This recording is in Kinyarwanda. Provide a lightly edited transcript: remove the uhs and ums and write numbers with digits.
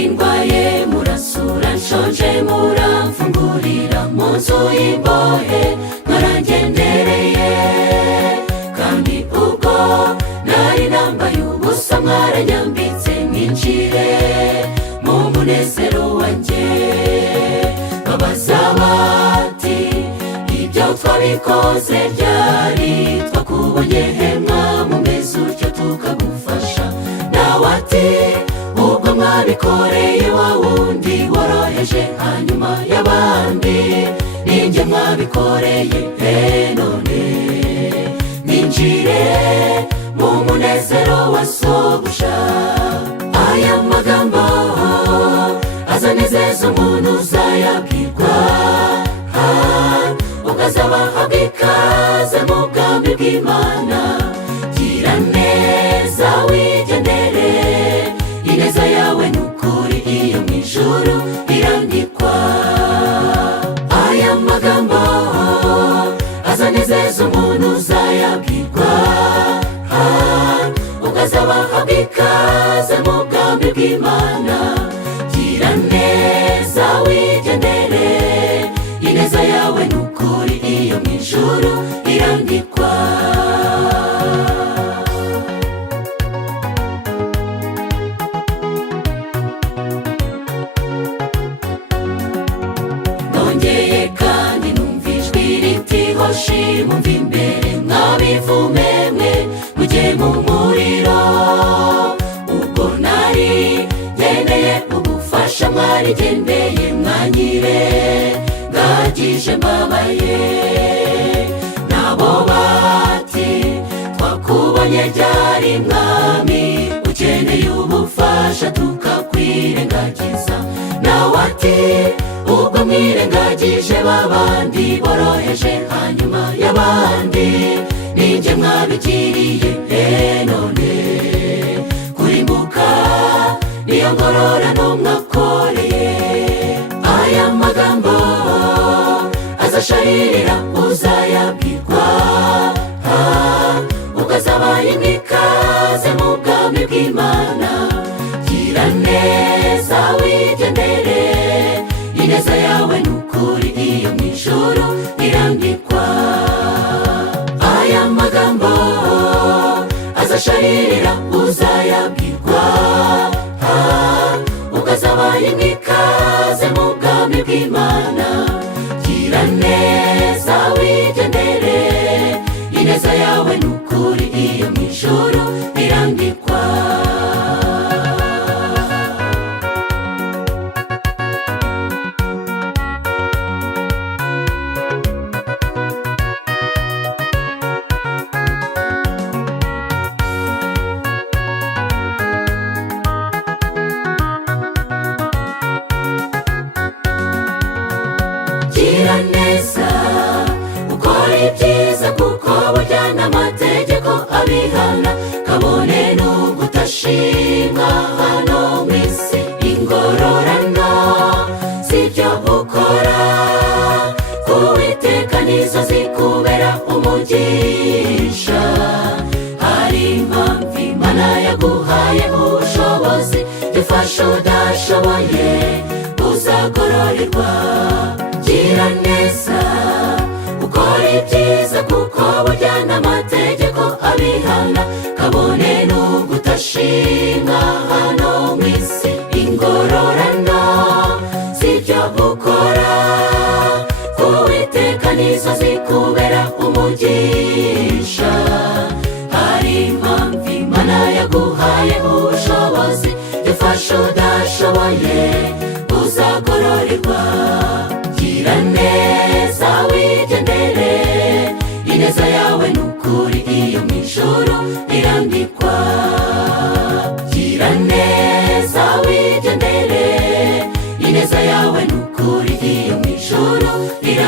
narindwaye murasura, nshonje muramfungurira, mu nzu y'imbohe mwaragendereye. Kandi ubwo nari nambaye ubusa mwaranyambitse ninjire mu munezero wanjye. Babaza bati ibyo twabikoze ryari, twakubonye hemwa mumeze utyo tukagufasha. Nawe ati ubwo mwabikoreye wa wundi woroheje hanyuma y'abandi, ninjye mwabikoreye none ninjire mu munezero wa sobuja. Aya magambo azanezeza umuntu uzayabwirwa, ubwo azaba ahabwa ikaze mu bwami bw'Imana. Gira neza wigendere, ineza yawe n'ukuri iyo mu ijuru irandikwa. Aya magambo azanezeza umuntu uzayabwirwa, ubwo azaba ahabwa ikaze mu bwami bw'Imana. Gira neza wigendere, ineza yawe n'ukuri iyo mu ijuru irandikwa. Nongeye kandi numva ijwi riti hoshi, mumva imbere mwabivume mwe mujye mu muriro. Ubwo nari nkeneye ubufasha mwarigendeye mwanyire ngagije mbabaye. Nabo bati twakubonye ryari mwami, ukeneye ubufasha tukakwirengagiza. Nawe ati ubwo mwirengagije babandi boroheje hanyuma y'abandi, ninjye mwabigiriye none kurimbuka niyo ngororano mwakoreye. Aya magambo azasharirira uzayabwirwa, ubwo azabaye ikaze mu bwami bw'Imana. Gira neza wigendere, ineza yawe n'ukuri iyo mu ijuru irandikwa. Aya magambo azasharirira uzayabwirwa, ubwo azabaye ikaze mu bwami bw'Imana. Gira neza wigendere, ineza yawe n'ukuri iyo mu ijuru irandikwa. Gira neza ukora ibyiza, kuko burya n'amategeko abihana. Kabone n'ubwo utashimwa hano mu isi, ingororano z'ibyo ukora ku Uwiteka nizo zikubera umugisha. Hari impamvu Imana yaguhaye ubushobozi, ifasha udashoboye uzagororerwa. Gira neza ukora ibyiza, kuko burya n'amategeko abihana. Kabone n'ubwo utashimwa hano mu isi, ingororano z'ibyo ukora ku Uwiteka nizo zikubera umugisha. Hari impamvu Imana yaguhaye ubushobozi, ifasha udashoboye uzagororerwa. Gira neza wigendere, ineza yawe n'ukuri iyo mu ijuru irandikwa. Gira neza wigendere, ineza yawe n'ukuri iyo mu ijuru irandikwa.